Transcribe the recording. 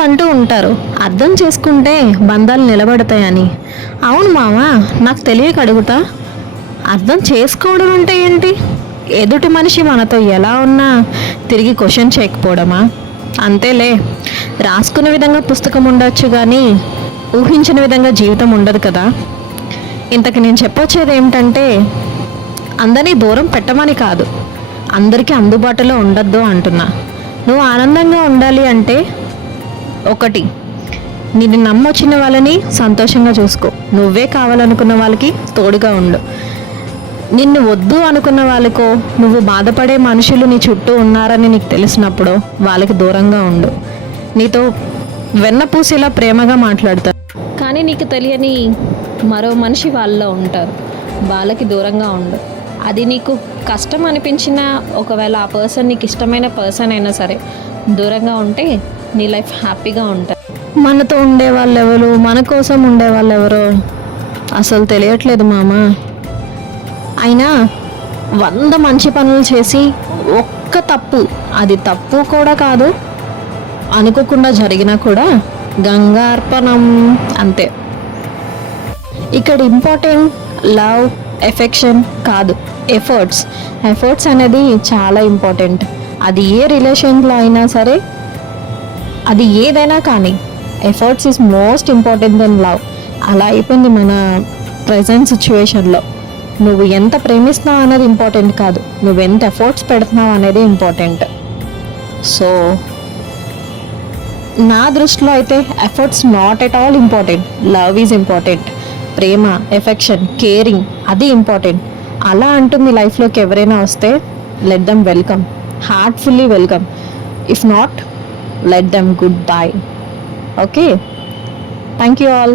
కొందరు అంటూ ఉంటారు అర్థం చేసుకుంటే బంధాలు నిలబడతాయని. అవును మావా, నాకు తెలియక అడుగుతా, అర్థం చేసుకోవడం అంటే ఏంటి? ఎదుటి మనిషి మనతో ఎలా ఉన్నా తిరిగి క్వశ్చన్ చేయకపోవడమా? అంతేలే, రాసుకున్న విధంగా పుస్తకం ఉండొచ్చు కానీ ఊహించిన విధంగా జీవితం ఉండదు కదా. ఇంతకు నేను చెప్పొచ్చేది ఏమిటంటే, అందరినీ దూరం పెట్టమని కాదు, అందరికీ అందుబాటులో ఉండొద్దు అంటున్నా. నువ్వు ఆనందంగా ఉండాలి అంటే ఒకటి, నిన్ను నమ్మొచ్చిన వాళ్ళని సంతోషంగా చూసుకో. నువ్వే కావాలనుకున్న వాళ్ళకి తోడుగా ఉండు. నిన్ను వద్దు అనుకున్న వాళ్ళకో, నువ్వు బాధపడే మనుషులు నీ చుట్టూ ఉన్నారని నీకు తెలిసినప్పుడు వాళ్ళకి దూరంగా ఉండు. నీతో వెన్నపూసేలా ప్రేమగా మాట్లాడతారు కానీ నీకు తెలియని మరో మనిషి వాళ్ళలో ఉంటారు, వాళ్ళకి దూరంగా ఉండు. అది నీకు కష్టం అనిపించినా, ఒకవేళ ఆ పర్సన్ నీకు ఇష్టమైన పర్సన్ అయినా సరే దూరంగా ఉంటే నీ లైఫ్ హ్యాపీగా ఉంటుంది. మనతో ఉండే వాళ్ళు ఎవరు, మన కోసం ఉండే వాళ్ళు ఎవరో అసలు తెలియట్లేదు మామ. అయినా 100 మంచి పనులు చేసి ఒక్క తప్పు, అది తప్పు కూడా కాదు అనుకోకుండా జరిగినా కూడా గంగార్పణం అంతే. ఇక్కడ ఇంపార్టెంట్ లవ్, ఎఫెక్షన్ కాదు, ఎఫర్ట్స్ అనేది చాలా ఇంపార్టెంట్. అది ఏ రిలేషన్లో అయినా సరే, అది ఏదైనా కానీ efforts is most important then love. అలా అయిపోయింది మన ప్రజెంట్ సిచ్యువేషన్లో. నువ్వు ఎంత ప్రేమిస్తున్నావు అనేది ఇంపార్టెంట్ కాదు, నువ్వు ఎంత ఎఫర్ట్స్ పెడుతున్నావు అనేది ఇంపార్టెంట్. సో నా దృష్టిలో అయితే efforts not at all important, love is important. Prema, affection, caring అది ఇంపార్టెంట్. అలా అంటూ మీ లైఫ్లోకి ఎవరైనా వస్తే let them welcome, heartfully welcome. If not, let them goodbye. Okay, thank you all.